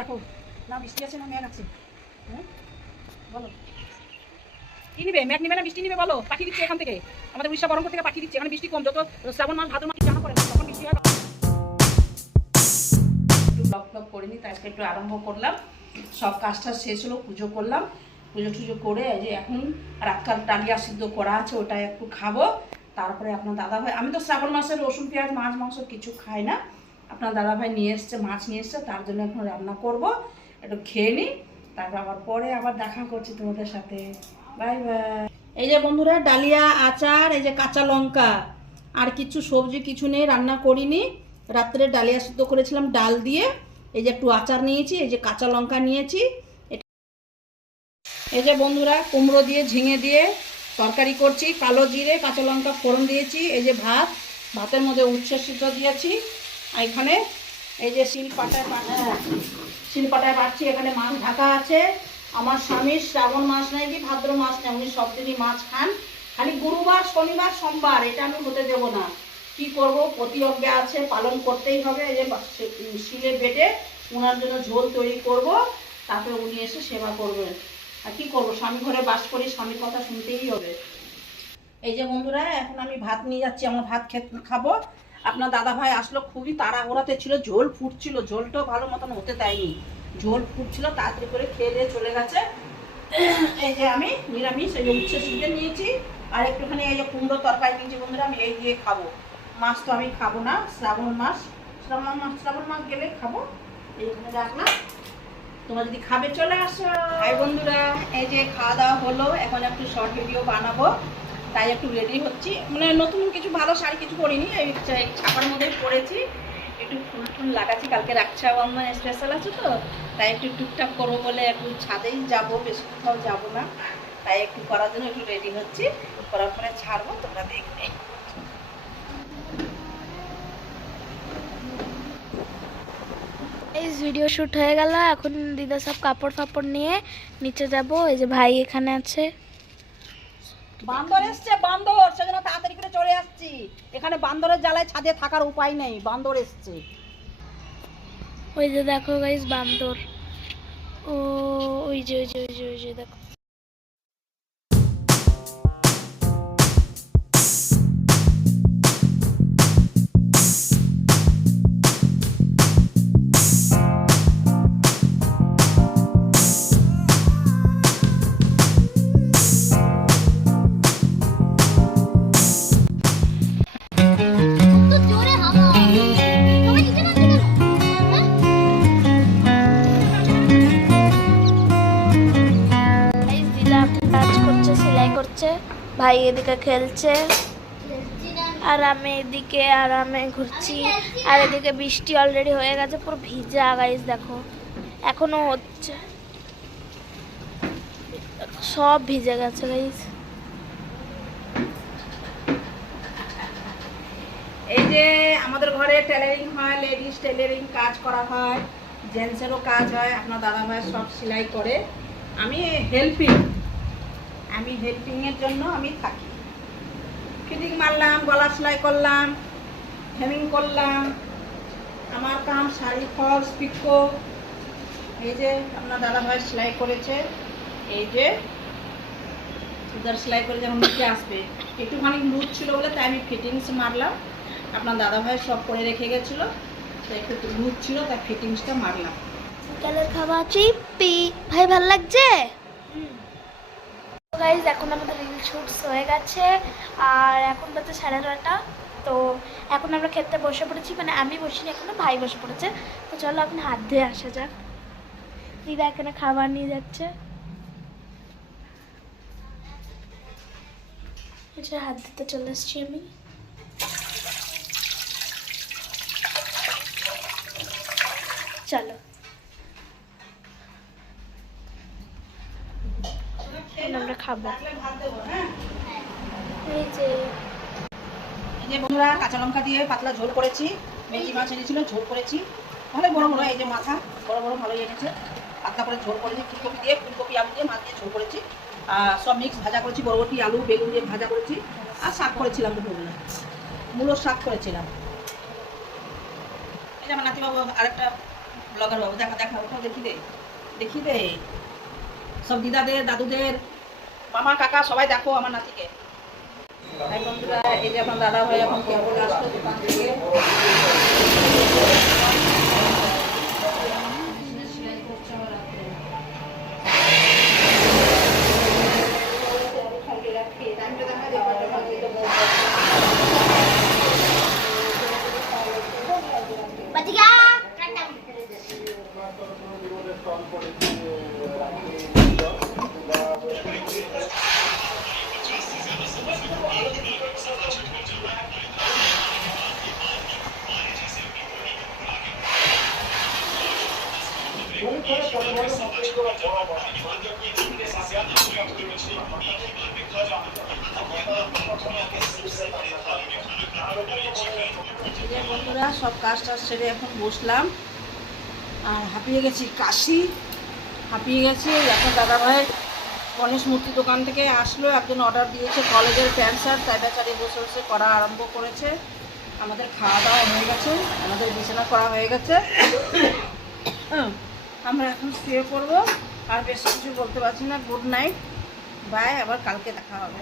দেখো না বৃষ্টি আছে না মেঘ আছে। হ্যাঁ বলো কি নিবে? মেঘ নিবে না বৃষ্টি নিবে বলো? পাঠিয়ে দিচ্ছে এখান থেকে, আমাদের উড়িষ্যা বহরমপুর থেকে পাঠিয়ে দিচ্ছে। এখানে বৃষ্টি কম, যত শ্রাবণ মাস ভাদ্র মাস জানা পড়ে না তখন বৃষ্টি হয়। একটু ব্লগ ব্লগ করিনি, তাই আজকে একটু আরম্ভ করলাম। সব কাজটা শেষ হলো, পুজো করলাম, পুজো টুজো করে এই যে এখন রাতকার ডালিয়া সিদ্ধ করা আছে, ওটা একটু খাবো। তারপরে আপনার দাদাভাই, আমি তো শ্রাবণ মাসে রসুন পেঁয়াজ মাছ মাংস কিছু খাই না, আপনার দাদাভাই নিয়ে এসছে মাছ নিয়ে এসছে, তার জন্য এখন রান্না করব, একটু খেয়ে নিই, তারপর আবার পরে আবার দেখা করছি তোমাদের সাথে। Bye bye. এই যে বন্ধুরা ডালিয়া, আচার, এই যে কাঁচা লঙ্কা, আর কিছু সবজি কিছু নেই, রান্না করিনি। রাত্রে ডালিয়া সিদ্ধ করেছিলাম ডাল দিয়ে, এই যে একটু আচার নিয়েছি, এই যে কাঁচা লঙ্কা নিয়েছি। এই যে বন্ধুরা কুমড়ো দিয়ে ঝিঙে দিয়ে তরকারি করছি, কালো জিরে কাঁচা লঙ্কা ফোড়ন দিয়েছি। এই যে ভাত, ভাতের মধ্যে উচ্ছে সিদ্ধ দিয়েছি। আর এখানে এই যে শিলপাটায় বাড়ছি, এখানে মাছ ঢাকা আছে। আমার স্বামীর শ্রাবণ মাস নেই কি ভাদ্র মাস নেই, উনি সব দিনই মাছ খান, খালি গুরুবার শনিবার সোমবার এটা আমি হতে দেবো না। কি করব, প্রতিজ্ঞা আছে, পালন করতেই হবে। এই যে শিলে বেটে ওনার জন্য ঝোল তৈরি করব, তারপরে উনি এসে সেবা করবেন। আর কি করবো, স্বামী ঘরে বাস করি, স্বামীর কথা শুনতেই হবে। এই যে বন্ধুরা এখন আমি ভাত নিয়ে যাচ্ছি, আমার ভাত খাবো। আপনার দাদা ভাই আসলো, খুবই তাড়াহুড়াতে ছিল, ঝোল ফুটছিল, ঝোলটাও ভালো মতন হতে দেয়নি, ঝোল ফুটছিল, তাড়াতাড়ি করে খেয়ে দিয়ে চলে গেছে। এই যে আমি নিরামিষ এই যে উচ্ছে সিদ্ধ নিয়েছি, আর একটুখানি এই যে কুমড়ো তরকারি নিয়েছি বন্ধুরা, আমি এই দিয়ে খাবো। মাছ তো আমি খাবো না, শ্রাবণ মাস গেলে খাবো। এইখানে রাখলাম, তোমরা যদি খাবে চলে আসো। হাই বন্ধুরা, এই যে খাওয়া দাওয়া হলো, এখন একটু শর্ট ভিডিও বানাবো, তাই একটু রেডি হচ্ছি। মানে নতুন কিছু ভালো শাড়ি কিছু পরিনি, এই ছাপার মধ্যে পরেছি, একটু ফুল টুল লাগাচ্ছি, কালকে রক্ষাবন্ধন স্পেশাল আছে তো, তাই একটু টুকটাক করবো বলে একটু ছাদেই যাবো, বেশি কোথাও যাবো না, তাই একটু করার জন্য একটু রেডি হচ্ছি, করার পরে ছাড়বো, তোমরা দেখবে। এই ভিডিও শুট হয়ে গেল, এখন দিদা সব কাপড় ফাপড় নিয়ে নিচে যাব। এই যে ভাই এখানে আছে। বান্দর এসছে, বান্দর, সেজন্য তাড়াতাড়ি করে চলে আসছি। এখানে বান্দরের জ্বালায় ছাদে থাকার উপায় নেই, বান্দর এসছে। ওই যে দেখো গাইস বান্দর, ও ওই যে ওই যে ওই যে ওই যে দেখো। ভাই এদিকে খেলছে আর আমি এদিকে আরামে ঘুরছি, আর এদিকে বৃষ্টি অলরেডি হয়ে গেছে, পুরো ভিজা গাইস দেখো, এখনো হচ্ছে, সব ভিজে গেছে গাইস। এই যে আমাদের ঘরে টেলারিং হয়, লেডিস টেলারিং কাজ করা হয়, জেন্টসেরও কাজ হয়, আপনার দাদা ভাই সব সেলাই করে, আমি হেল্পিংয়ের জন্য আমি থাকি। ফিটিং মারলাম, গলা সেলাই করলাম, হেমিং করলাম, আমার কাম শাড়ি ফলস পিকো। এই যে আপনার দাদা ভাই সেলাই করেছে, এই যে সুতার সেলাই করে যখন নিচে আসবে, একটুখানি লুজ ছিল বলে তাই আমি ফিটিংস মারলাম। আপনার দাদা ভাই সব করে রেখে গেছিলো, তো একটু লুজ ছিল তাই ফিটিংসটা মারলাম। বিকালের খাবার চিপি ভাই, ভালো লাগছে গাইজ। এখন আমাদের রিল শুটস হয়ে গেছে, আর এখন বাজে 9:30, তো এখন আমরা খেতে বসে পড়েছি, মানে আমি বসিনি এখনো, ভাই বসে পড়েছে। তো চলো এখন হাত ধুয়ে আসা যাক। দিদা এখানে খাবার নিয়ে যাচ্ছে, হাত ধুতে চলে এসছি আমি। চলো আমরা খাবো। এই যে বন্ধুরা কাঁচা লঙ্কা দিয়ে পাতলা ঝোল করেছি, মেথি মাছ এনেছিল ঝোল করেছি, ভালো বড় বড়, এই যে মাথা বড় বড় ভালোই এনেছে, পাতলা করে ঝোল করেছি, ফুলকপি আলু দিয়ে মাছ দিয়ে ঝোল করেছি, আর সব মিক্স ভাজা করেছি, বরবটি আলু বেগুন দিয়ে ভাজা করেছি, আর শাক করেছিলাম দুপুরবেলা, মূলোর শাক করেছিলাম। এই যে আমার নাতিবাবু আরেকটা ব্লগার বাবু দেখা দেখা ওখানে দেখি দে সব দিদাদের দাদুদের মামা কাকা সবাই দেখো আমার নাতিকে। ভাই বন্ধুরা, এই যে আমার দাদা ভাই এখন কেবল আসলো দোকান থেকে। সেলাই করছে আমার রাত্রে। বন্ধুরা, সব কাজ টাজ সেরে এখন বসলাম আর হাঁপিয়ে গেছি, কাশি হাঁপিয়ে গেছি। এখন দাদা ভাই গণেশ মূর্তি দোকান থেকে আসলো, একজন অর্ডার দিয়েছে কলেজের প্যান্ট শার্ট, তাই বেচারি বসে বসে করা আরম্ভ করেছে। আমাদের খাওয়া দাওয়া হয়ে গেছে, আমাদের বিছানা করা হয়ে গেছে। আমরা এখন শুয়ে পড়বো, আর বেশি কিছু বলতে পারছি না। গুড নাইট, বাই, আবার কালকে দেখা হবে।